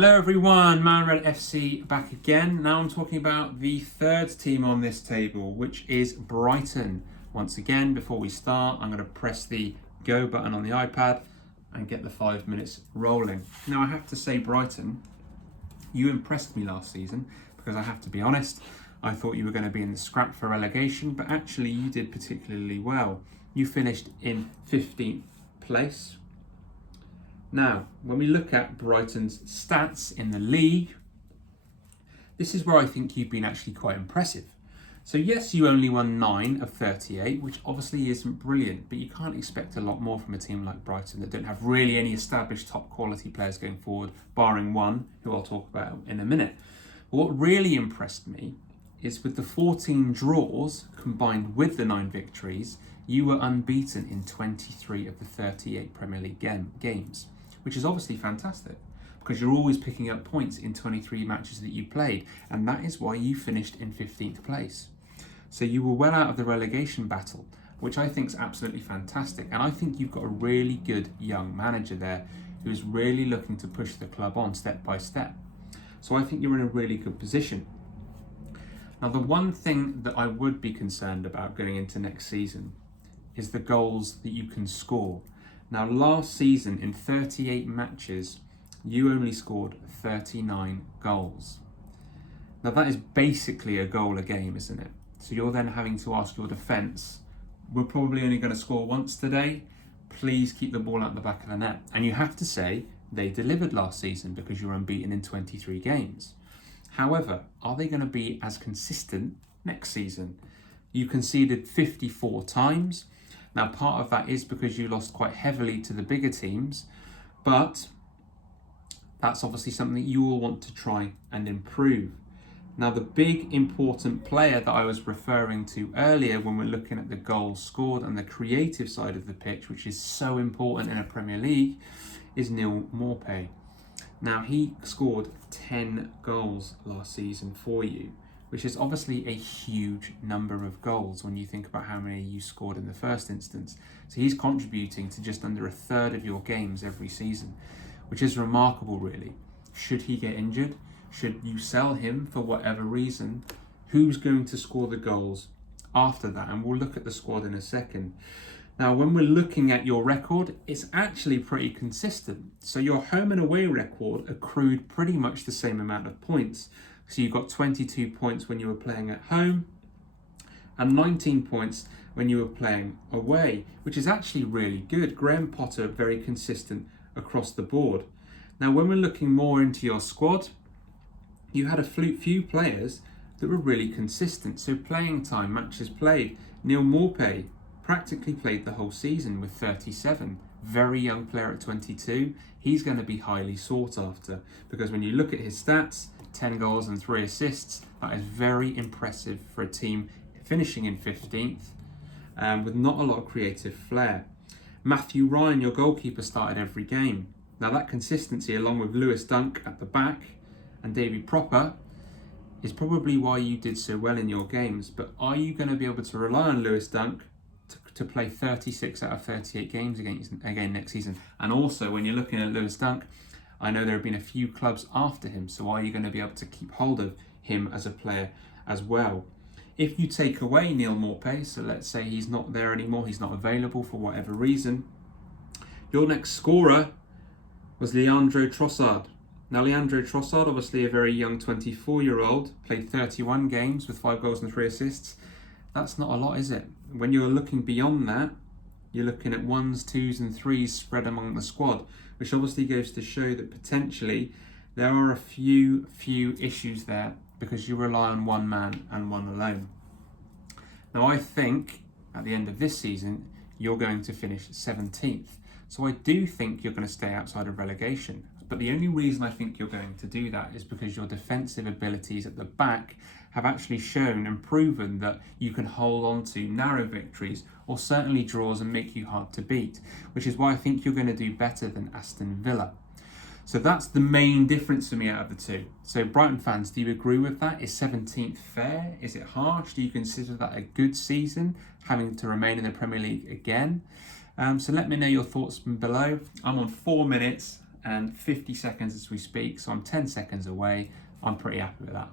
Hello everyone, manredFC back again. Now I'm talking about the third team on this table, which is Brighton. Once again, before we start, I'm going to press the go button on the iPad and get the 5 minutes rolling. Now I have to say, Brighton, you impressed me last season because I have to be honest, I thought you were going to be in the scrap for relegation, but actually you did particularly well. You finished in 15th place. Now, when we look at Brighton's stats in the league, this is where I think you've been actually quite impressive. So yes, you only won 9 of 38, which obviously isn't brilliant, but you can't expect a lot more from a team like Brighton that don't have really any established top quality players going forward, barring one, who I'll talk about in a minute. But what really impressed me is with the 14 draws combined with the 9 victories, you were unbeaten in 23 of the 38 Premier League games. Which is obviously fantastic because you're always picking up points in 23 matches that you played, and that is why you finished in 15th place. So you were well out of the relegation battle, which I think is absolutely fantastic, and I think you've got a really good young manager there who is really looking to push the club on step by step. So I think you're in a really good position. Now, the one thing that I would be concerned about going into next season is the goals that you can score. Now, last season, in 38 matches, you only scored 39 goals. Now, that is basically a goal a game, isn't it? So you're then having to ask your defence, we're probably only going to score once today. Please keep the ball out the back of the net. And you have to say they delivered last season because you're unbeaten in 23 games. However, are they going to be as consistent next season? You conceded 54 times. Now, part of that is because you lost quite heavily to the bigger teams, but that's obviously something that you will want to try and improve. Now, the big important player that I was referring to earlier when we're looking at the goals scored and the creative side of the pitch, which is so important in a Premier League, is Neil Maupay. Now, he scored 10 goals last season for you, which is obviously a huge number of goals when you think about how many you scored in the first instance. So he's contributing to just under a third of your games every season, which is remarkable, really. Should he get injured? Should you sell him for whatever reason? Who's going to score the goals after that? And we'll look at the squad in a second. Now, when we're looking at your record, it's actually pretty consistent. So your home and away record accrued pretty much the same amount of points. So you got 22 points when you were playing at home and 19 points when you were playing away, which is actually really good. Graham Potter, very consistent across the board. Now, when we're looking more into your squad, you had a few players that were really consistent. So playing time, matches played. Neil Maupay practically played the whole season with 37. Very young player at 22. He's going to be highly sought after because when you look at his stats, 10 goals and 3 assists. That is very impressive for a team finishing in 15th with not a lot of creative flair. Matthew Ryan, your goalkeeper, started every game. Now that consistency, along with Lewis Dunk at the back and Davy Propper, is probably why you did so well in your games. But are you going to be able to rely on Lewis Dunk to play 36 out of 38 games again next season? And also, when you're looking at Lewis Dunk, I know there have been a few clubs after him, so are you going to be able to keep hold of him as a player as well? If you take away Neil Maupay, so let's say he's not there anymore, he's not available for whatever reason, your next scorer was Leandro Trossard. Now, Leandro Trossard, obviously a very young 24-year-old, played 31 games with 5 goals and 3 assists. That's not a lot, is it? When you're looking beyond that, you're looking at 1s, 2s and 3s spread among the squad, which obviously goes to show that potentially there are a few issues there because you rely on one man and one alone. Now, I think at the end of this season, you're going to finish 17th. So I do think you're going to stay outside of relegation. But the only reason I think you're going to do that is because your defensive abilities at the back have actually shown and proven that you can hold on to narrow victories or certainly draws and make you hard to beat, which is why I think you're going to do better than Aston Villa. So that's the main difference for me out of the two. So Brighton fans, do you agree with that? Is 17th fair? Is it harsh? Do you consider that a good season, having to remain in the Premier League again? So let me know your thoughts below. I'm on 4 minutes and 50 seconds as we speak, so I'm 10 seconds away. I'm pretty happy with that.